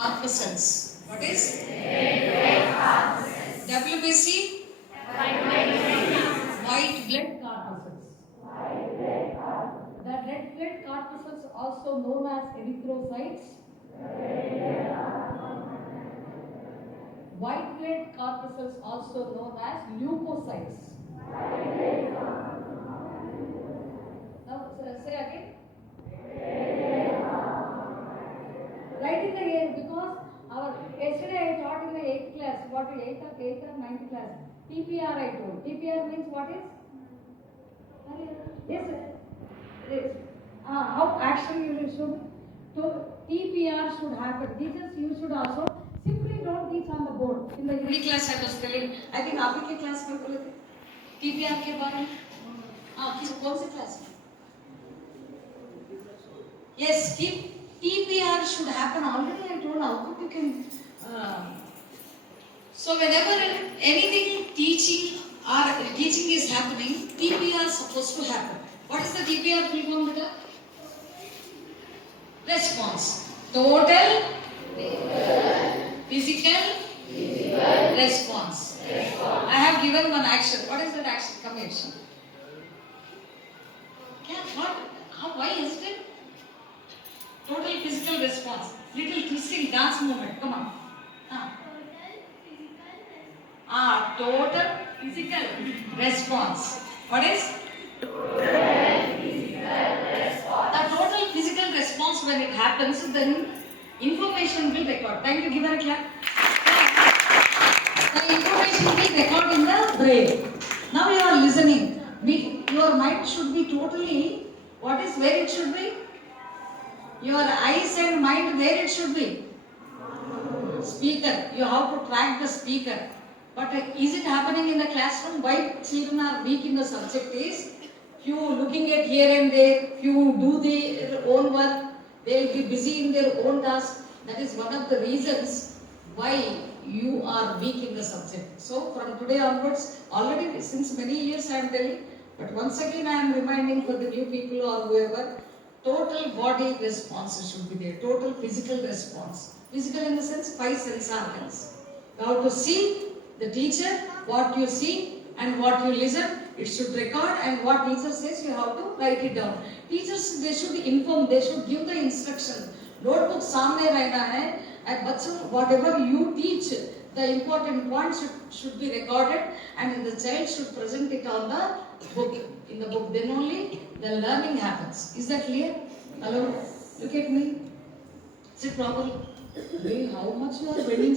corpuscles. What is? WBC? White blood corpuscles. The red blood corpuscles also known as erythrocytes. White blood corpuscles also known as leukocytes. Now say again. Right in the air, because yesterday I taught in the 8th class, what is 8th or 9th class? TPR I told. TPR means what is? Yes, yes. How action you should. So TPR should happen. Teachers, you should also simply don't teach on the board. In the Hindi class I was telling, I think आपके class में बोले थे TPR के बारे में. किस कौन से class में? Yes, TPR should happen already. I told how you can. So whenever anything teaching is happening, TPR is supposed to happen. What is the TPR full form, beta? Response. Total physical response. I have given one action. What is that action? Come action. What? Why is it? Total physical response. Little twisting dance movement. Come on. Total physical response. What is? Total physical response. The total physical response, when it happens, then information will record. Thank you. Give her a clap. The information will record in the brain. Now you are listening. Your mind should be totally. What is where it should be? Your eyes and mind, where it should be? Speaker. You have to track the speaker. But is it happening in the classroom? Why children are weak in the subject is, few looking at here and there, few do their own work, they will be busy in their own task. That is one of the reasons why you are weak in the subject. So from today onwards, already since many years I am telling, but once again I am reminding for the new people or whoever, total body response should be there. Total physical response. Physical in the sense 5 sense organs. You have to see the teacher, what you see and what you listen, it should record, and what teacher says you have to write it down. Teachers, they should inform, they should give the instruction. Notebook सामने रहना है, and बच्चों, whatever you teach, the important points should be recorded, and the child should present it on the book. In the book, then only the learning happens. Is that clear? Hello? Look at me. Sit properly. Hey, how much you are bending?